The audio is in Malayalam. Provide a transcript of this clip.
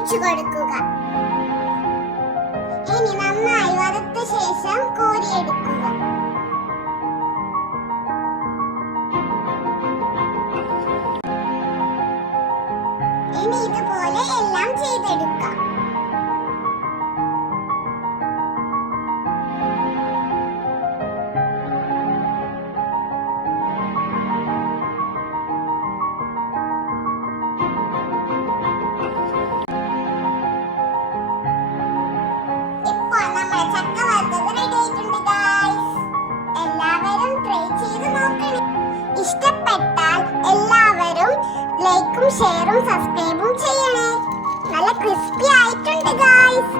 ഒഴിച്ചു കൊടുക്കുക. ഇനി നന്നായി വറുത്ത ശേഷം കോരിയെടുക്കുക. ഇനി ഇതുപോലെ എല്ലാം ചെയ്തെടുക്കാം. ചക്ക വറുത്തത് റെഡി ആയിട്ടുണ്ട് ഗായ്സ്. എല്ലാവരും ട്രൈ ചെയ്ത് നോക്കണേ. ഇഷ്ടപ്പെട്ടാൽ എല്ലാവരും ലൈക്കും ഷെയറും സബ്സ്ക്രൈബും ചെയ്യണേ. നല്ല ക്രിസ്പി ആയിട്ടുണ്ട് ഗായ്സ്.